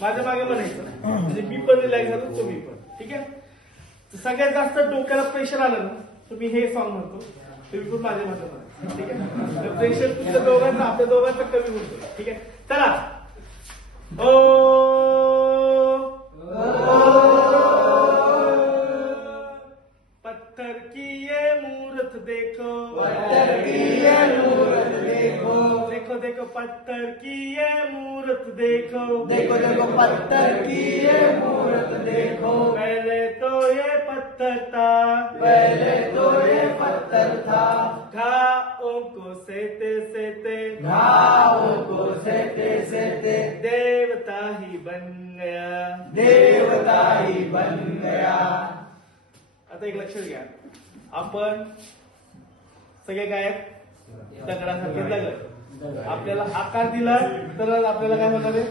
माझ्या मागे म्हणायचं नाही, म्हणजे मी पण रिलॅक्स झालो तुम्ही पण. ठीक आहे. सगळ्यात जास्त डोक्याला प्रेशर आलं ना तर मी हे सॉन्ग म्हणतो, तुम्ही पण माझ्या मागे म्हणा. ठीक आहे. प्रेशर तुमच्या दोघांचं आपल्या दोघांचं कमी होतो. ठीक आहे. चला. पत्थर की ये मूरत देखो, पत्थर की ये मूरत देखो, देखो देखो पत्थर की ये मूरत देखो, देखो देखो पत्थर की ये मूरत देखो। पहले तो ये पत्थर था, पहले तो ये पत्थर था, घावों को सहते सहते, घावों को सहते सहते, देवता ही बन गया, देवता ही बन गया। आता एक लक्षात घ्या, आपण सगळे गायक दगडासारखे दगड, आपल्याला आकार दिला तर आपल्याला काय होणार आहे,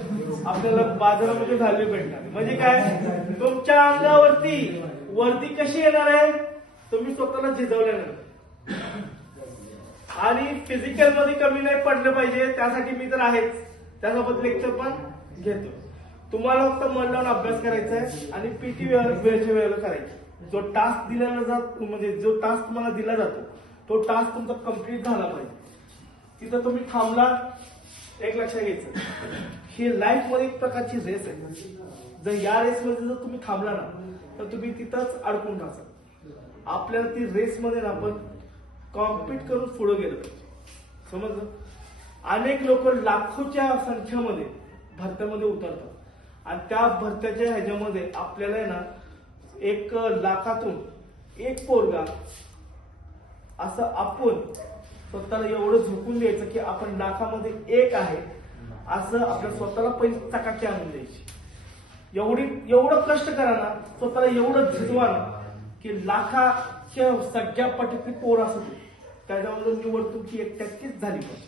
आपल्याला बाजारामध्ये व्हॅल्यू भेटणार. म्हणजे काय, तुमच्या अंगावरती वर्दी कशी येणार आहे, तुम्ही स्वतःला झिजवल्यानंतर. आणि फिजिकल मध्ये कमी नाही पडलं पाहिजे, त्यासाठी मी तर आहेच, त्यासोबत लेक्चर पण घेतो. तुम्हाला फक्त मन लावून अभ्यास करायचा आहे आणि पीटी वेळेच्या वेळेला करायची. जो टास्क दिलेला जातो, म्हणजे जो टास्क तुम्हाला दिला जातो तो टास्क तुमचा कम्प्लीट झाला पाहिजे. तिथं तुम्ही थांबला, एक लक्षात घ्यायचं, ही लाईफ मध्ये एक प्रकारची रेस आहे. जर या रेसमध्ये जर तुम्ही थांबला ना तर तुम्ही तिथंच अडकून राहता. आपल्याला ती रेसमध्ये ना आपण कॉम्पिट करून पुढे गेलं पाहिजे. समजलं. अनेक लोक लाखोच्या संख्येमध्ये भरत्यामध्ये उतरतात आणि त्या भरत्याच्या ह्याच्यामध्ये आपल्याला ना 1 लाखातून एक पोरगा असं आपण स्वतःला एवढं झोकून द्यायचं की आपण लाखामध्ये एक आहे असं आपल्या स्वतःला पहिली चकाकी आणून द्यायची. एवढं कष्ट करा ना, स्वतःला एवढं झिजवा ना की लाखाच्या सगळ्या पटीतली पोर असते त्याच्यामधून निवड तुमची 1% झाली पाहिजे.